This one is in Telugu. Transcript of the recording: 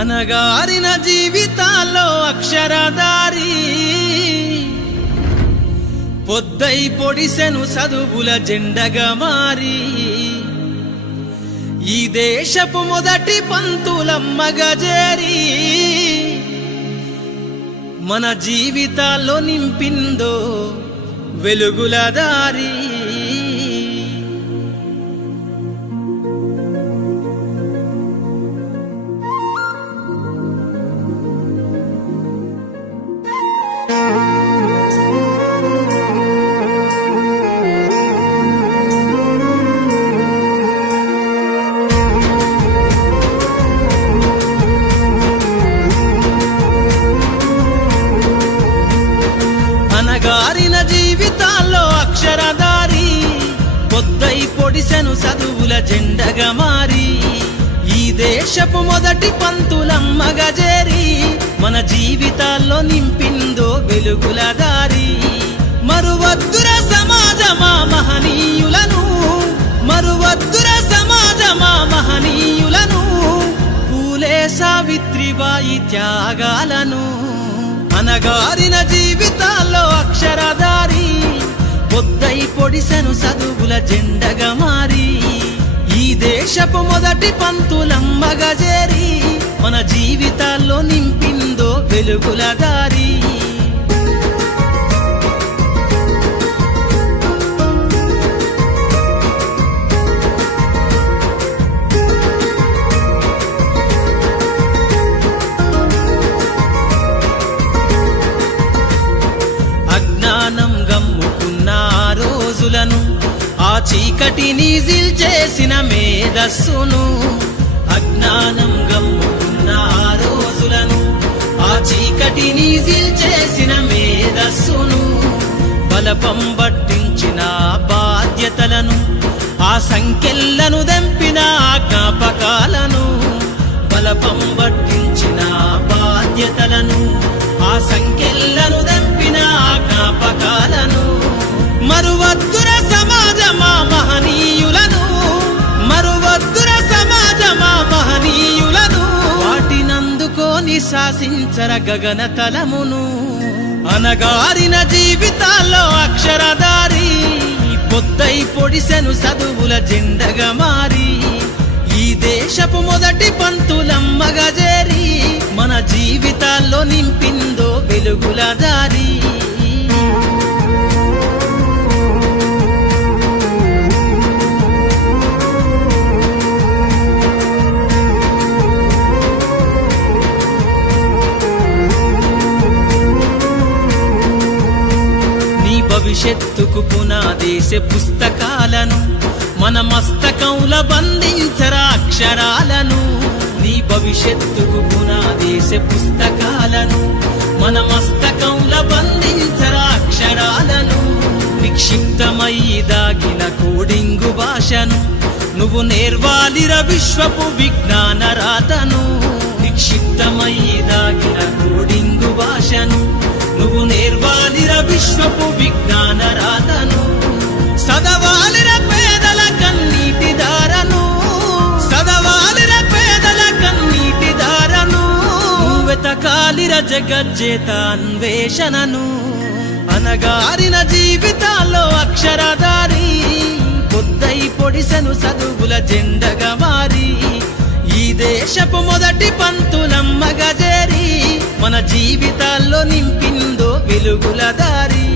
అనగారిన జీవితాల్లో అక్షరదారి పొద్దై పొడిసెను చదువుల జెండగా మారి ఈ దేశపు మొదటి పంతులమ్మగా చేరి మన జీవితాల్లో నింపిందో వెలుగుల దారి. అనగారిన జీవితాల్లో అక్షరదారి పొద్దై పొడిసెను చదువుల జెండగా మారి ఈ దేశపు మొదటి పంతులమ్మగా చేరి మన జీవితాల్లో నింపిందో వెలుగుల దారి. మరువద్దుర సమాజమా మహనీయులను, మరువద్దుర సమాజమా మహనీయులను, పూలే సావిత్రిబాయి త్యాగాలను. అనగారిన జీవితాల్లో అక్షరదారి పొద్దై పొడిసెను చదువుల జెండగా మారి ఈ దేశపు మొదటి పంతులమ్మగా చేరి మన జీవితాల్లో నింపిందో వెలుగుల దారి. అజ్ఞానం గమ్ముకున్న ఆ రోజులను, ఆ చీకటిని జిల్చేసిన మేధస్సును, అజ్ఞానం గమ్ముకున్న ఆ రోజులను, ఆ చీకటిని జిల్చేసిన మేధస్సును, బలపం పట్టించిన బాధ్యతలను, ఆ సంఖ్యలను దెంపిన జ్ఞాపకాలను, బలపం పట్టించిన బాధ్యతలను, ఆ సంఖ్యలను దెంపిన జ్ఞాపకాలను. మరువద్దుర సమాజమా మహనీయులను, మరువద్దుర సమాజమా మహనీయులను, వాటినందుకోని శాసించర గగన తలమును. అనగారిన జీవితాల్లో అక్షరదారి పొద్దై పొడిసెను చదువుల జెండగా మారి ఈ దేశపు మొదటి పంతులమ్మగా చేరి మన జీవితాల్లో నింపిందో వెలుగుల దారి. నీ భవిష్యత్తుకు పునాదేశ పుస్తకాలను మన మస్తకంల బంధించరా అక్షరాలను. నీ భవిష్యత్తుకు పునాదేశ పుస్తకాలను మన మస్తకంల బంధించరా అక్షరాలను. నిక్షిప్తమై దాగిన కోడింగు భాషను నువ్వు నేర్వాలిర విశ్వపు విజ్ఞాన రాతను. నిక్షిప్తమై దాగిన కోడింగు భాషను నువ్వు నేర్వాలిర విశ్వపు విజ్ఞాన రాతను. సదవాలిర పేదల కన్నీటి దారను, సదవాలిర పేదల కన్నీటి దారను, వెతకాలిర జగజ్జేత అన్వేషణను. అనగారిన జీవితాల్లో అక్షరదారి పొద్దై పొడిసెను చదువుల జెండగా మారి ఈ దేశపు మొదటి పంతులమ్మగా చేరి మన జీవితాల్లో నింపిందో వెలుగుల దారి.